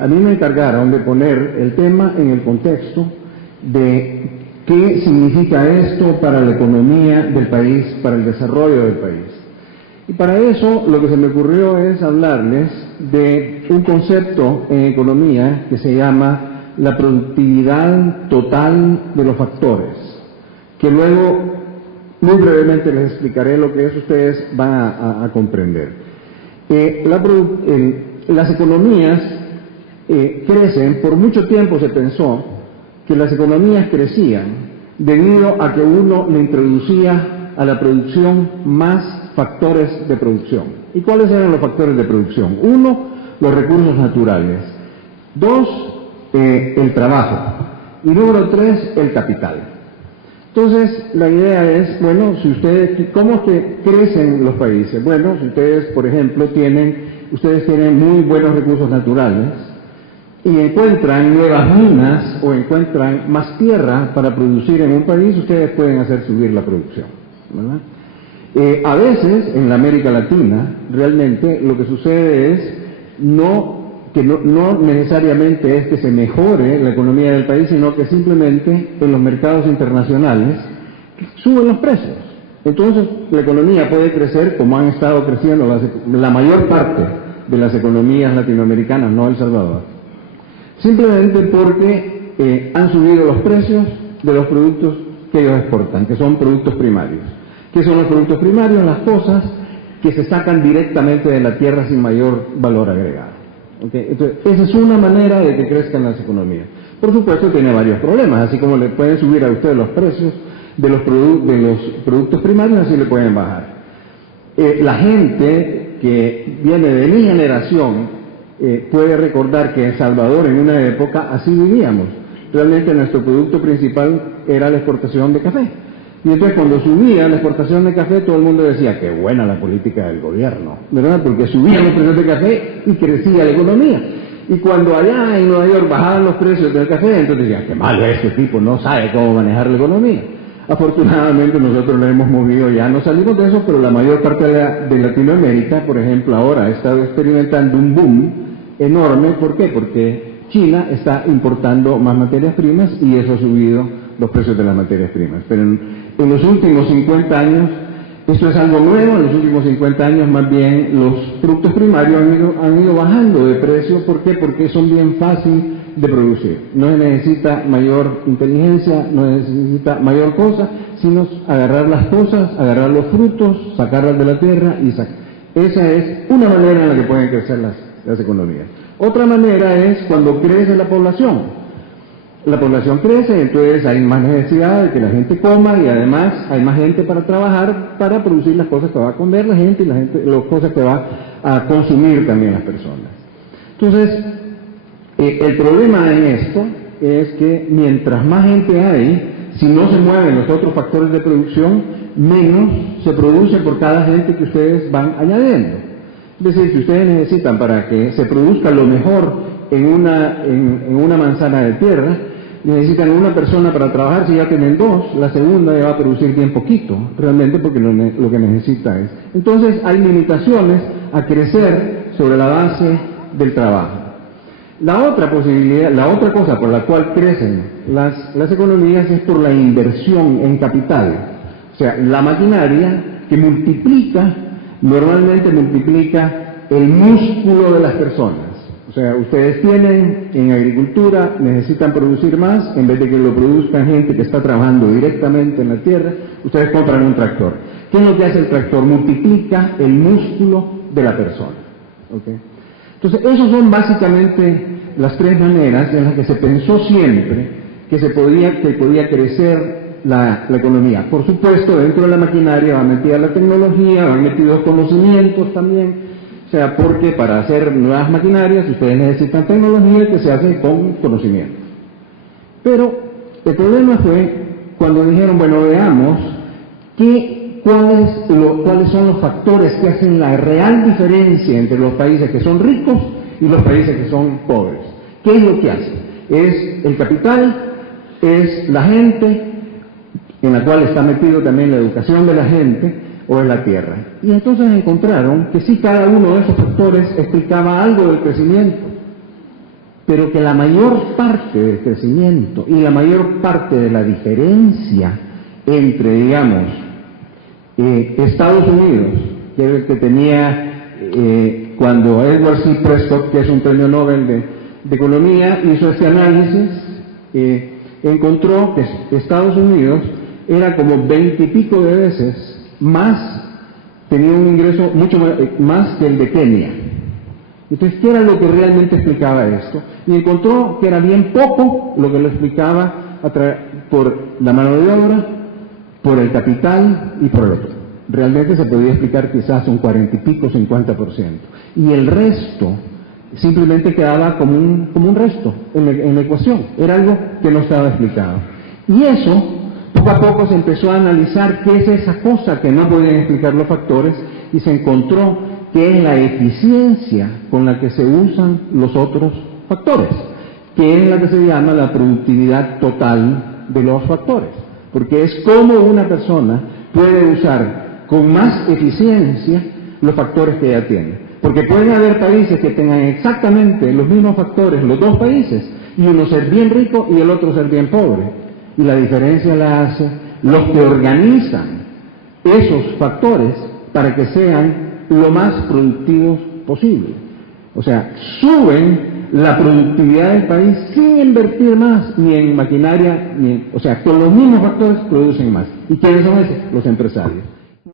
A mí me encargaron de poner el tema en el contexto de qué significa esto para la economía del país, para el desarrollo del país. Y para eso lo que se me ocurrió es hablarles de un concepto en economía que se llama la productividad total de los factores, que luego muy brevemente les explicaré lo que es, ustedes van a comprender. Las economías crecen, por mucho tiempo se pensó que las economías crecían debido a que uno le introducía a la producción más factores de producción. ¿Y cuáles eran los factores de producción? Uno, los recursos naturales. Dos, el trabajo. Y número tres, el capital. Entonces, la idea es, bueno, si ustedes, ¿cómo es que crecen los países? Bueno, si ustedes, por ejemplo, ustedes tienen muy buenos recursos naturales y encuentran nuevas minas o encuentran más tierra para producir en un país, ustedes pueden hacer subir la producción, ¿verdad? A veces, en la América Latina, realmente lo que sucede es no necesariamente es que se mejore la economía del país, sino que simplemente en los mercados internacionales suben los precios. Entonces, la economía puede crecer como han estado creciendo la mayor parte de las economías latinoamericanas, no El Salvador, simplemente porque han subido los precios de los productos que ellos exportan, que son productos primarios. ¿Qué son los productos primarios? Las cosas que se sacan directamente de la tierra sin mayor valor agregado. ¿Okay? Entonces, esa es una manera de que crezcan las economías. Por supuesto, tiene varios problemas, así como le pueden subir a ustedes los precios de los productos primarios, así le pueden bajar. La gente que viene de mi generación puede recordar que en El Salvador en una época así vivíamos. Realmente nuestro producto principal era la exportación de café. Y entonces cuando subía la exportación de café, todo el mundo decía, qué buena la política del gobierno, ¿verdad? Porque subían los precios de café y crecía la economía. Y cuando allá en Nueva York bajaban los precios del café, entonces decían, qué malo este tipo, no sabe cómo manejar la economía. Afortunadamente nosotros lo hemos movido, ya no salimos de eso, pero la mayor parte de Latinoamérica, por ejemplo, ahora ha estado experimentando un boom enorme. ¿Por qué? Porque China está importando más materias primas y eso ha subido los precios de las materias primas. Pero en los últimos 50 años, esto es algo nuevo, en los últimos 50 años más bien los productos primarios han ido bajando de precio. ¿Por qué? Porque son bien fáciles de producir. No se necesita mayor inteligencia, no se necesita mayor cosa, sino agarrar las cosas, agarrar los frutos, sacarlas de la tierra y sacar. Esa es una manera en la que pueden crecer las economías. Otra manera es cuando crece la población. La población crece, entonces hay más necesidad de que la gente coma y además hay más gente para trabajar, para producir las cosas que va a comer la gente y las cosas que va a consumir también las personas. Entonces, el problema en esto es que mientras más gente hay, si no se mueven los otros factores de producción, menos se produce por cada gente que ustedes van añadiendo. Es decir, si ustedes necesitan para que se produzca lo mejor en una manzana de tierra, necesitan una persona para trabajar. Si ya tienen dos, la segunda ya va a producir bien poquito, realmente, porque lo que necesita es. Entonces hay limitaciones a crecer sobre la base del trabajo. La otra posibilidad, la otra cosa por la cual crecen las economías es por la inversión en capital. O sea, la maquinaria que normalmente multiplica el músculo de las personas. O sea, ustedes tienen en agricultura, necesitan producir más, en vez de que lo produzcan gente que está trabajando directamente en la tierra, ustedes compran un tractor. ¿Qué es lo que hace el tractor? Multiplica el músculo de la persona. ¿Okay? Entonces, esas son básicamente las tres maneras en las que se pensó siempre que podía crecer la economía. Por supuesto, dentro de la maquinaria va metida la tecnología, van metidos conocimientos también. O sea, porque para hacer nuevas maquinarias ustedes necesitan tecnología que se hace con conocimiento. Pero el problema fue cuando dijeron, bueno, veamos cuáles son los factores que hacen la real diferencia entre los países que son ricos y los países que son pobres. ¿Qué es lo que hacen? Es el capital, es la gente, en la cual está metido también la educación de la gente, o en la tierra. Y entonces encontraron que sí, cada uno de esos factores explicaba algo del crecimiento. pero que la mayor parte del crecimiento y la mayor parte de la diferencia entre, digamos, Estados Unidos, que era el que tenía cuando Edward C. Prescott, que es un premio Nobel de Economía, hizo este análisis, encontró que Estados Unidos era como 20 y pico de veces más, tenía un ingreso mucho más que el de Kenia. Entonces, ¿qué era lo que realmente explicaba esto? Y encontró que era bien poco lo que lo explicaba por la mano de obra, por el capital y por el otro. Realmente se podía explicar quizás un 40 y pico, 50%. Y el resto simplemente quedaba como un resto en la ecuación. Era algo que no estaba explicado. Y eso, poco a poco se empezó a analizar qué es esa cosa que no podían explicar los factores y se encontró que es la eficiencia con la que se usan los otros factores, que es la que se llama la productividad total de los factores, porque es como una persona puede usar con más eficiencia los factores que ella tiene, porque pueden haber países que tengan exactamente los mismos factores, los dos países, y uno ser bien rico y el otro ser bien pobre, y la diferencia la hace los que organizan esos factores para que sean lo más productivos posible. O sea, suben la productividad del país sin invertir más ni en maquinaria, o sea, con los mismos factores producen más. ¿Y quiénes son esos? Los empresarios.